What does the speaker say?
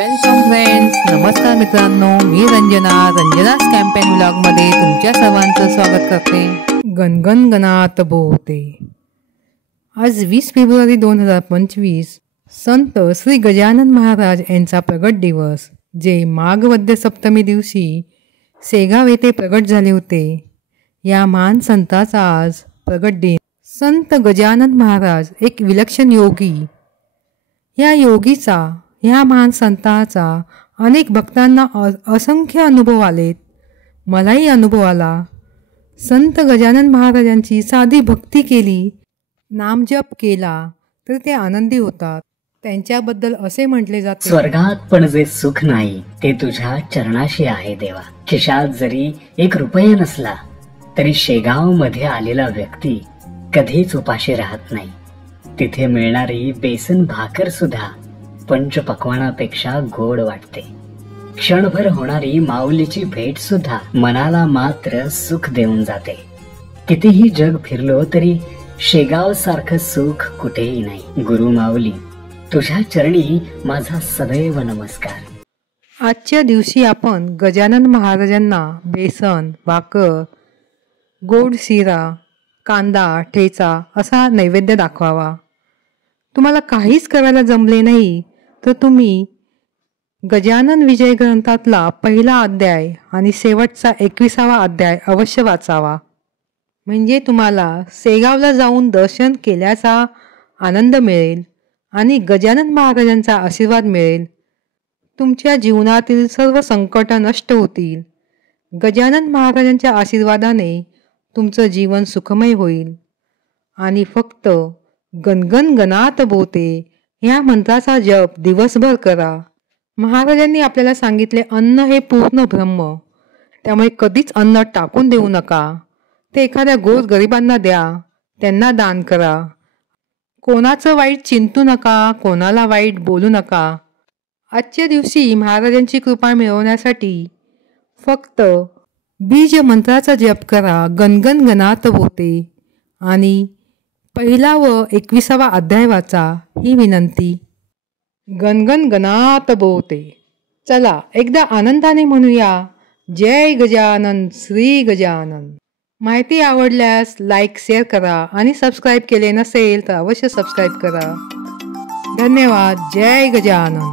Welcome friends, नमस्कार मित्रांनो, मी रंजना's campaign व्लॉगमध्ये तुमच्या सर्वांचं स्वागत करते। गणगण गणात बोलते। आज 20 फेब्रुवारी 2025 संत श्री गजानन महाराज यांचा प्रगट दिवस, जे माघ वद्य सप्तमी दिवशी शेगाव येथे प्रगट झाले होते। या महान संताचा आज प्रगट दिन। संत गजानन महाराज एक विलक्षण योगी। ह्या महान संताचा अनेक भक्तांना असंख्य अनुभव आलेत। मलाही अनुभव आला। संत गजानन महाराजांची साधी भक्ती केली, नामजप केला तर ते आनंदी होतात। त्यांच्याबद्दल असे म्हटले जाते, स्वर्गात पण जे सुख नाही ते तुझ्या चरणाशी आहे देवा। खिशात जरी 1 रुपया नसला तरी शेगाव मध्ये आलेला व्यक्ती कधीच उपाशी राहत नाही। तिथे मिळणारी बेसन भाकर सुद्धा पंचपक्वानापेक्षा गोड वाटते। क्षणभर होणारी माऊलीची भेट सुद्धा मनाला मात्र सुख देऊन जाते। कितीही जग फिरलो तरी शेगाव सारखं सुख कुठेही नाही। गुरु माऊली, तुझ्या चरणी माझा सदैव नमस्कार। आजच्या दिवशी आपण गजानन महाराजांना बेसन, भाकर, गोड शिरा, कांदा, ठेचा असा नैवेद्य दाखवावा। तुम्हाला काहीच करायला जमले नाही तर तुम्ही गजानन विजय ग्रंथातला पहिला अध्याय आणि शेवटचा 21वा अध्याय अवश्य वाचावा। म्हणजे तुम्हाला शेगावला जाऊन दर्शन केल्याचा आनंद मिळेल आणि गजानन महाराजांचा आशीर्वाद मिळेल। तुमच्या जीवनातील सर्व संकट नष्ट होतील। गजानन महाराजांच्या आशीर्वादाने तुमचं जीवन सुखमय होईल। आणि फक्त गणगण गणात बोलते ह्या मंत्राचा जप दिवसभर करा। महाराजांनी आपल्याला सांगितले, अन्न हे पूर्ण ब्रह्म, त्यामुळे कधीच अन्न टाकून देऊ नका। ते एखाद्या गोरगरिबांना द्या, त्यांना दान करा। कोणाचं वाईट चिंतू नका, कोणाला वाईट बोलू नका। आजच्या दिवशी महाराजांची कृपा मिळवण्यासाठी फक्त बीज मंत्राचा जप करा, गणगण गणात बोलते आणि पहिला व 21वा अध्याय वाचा, ही विनंती। गणगण गणात बोलते। चला एकदा आनंदाने म्हणूया, जय गजानन श्री गजानन। माहिती आवडल्यास लाईक, शेअर करा आणि सबस्क्राईब केले नसेल तर अवश्य सबस्क्राईब करा। धन्यवाद। जय गजानन।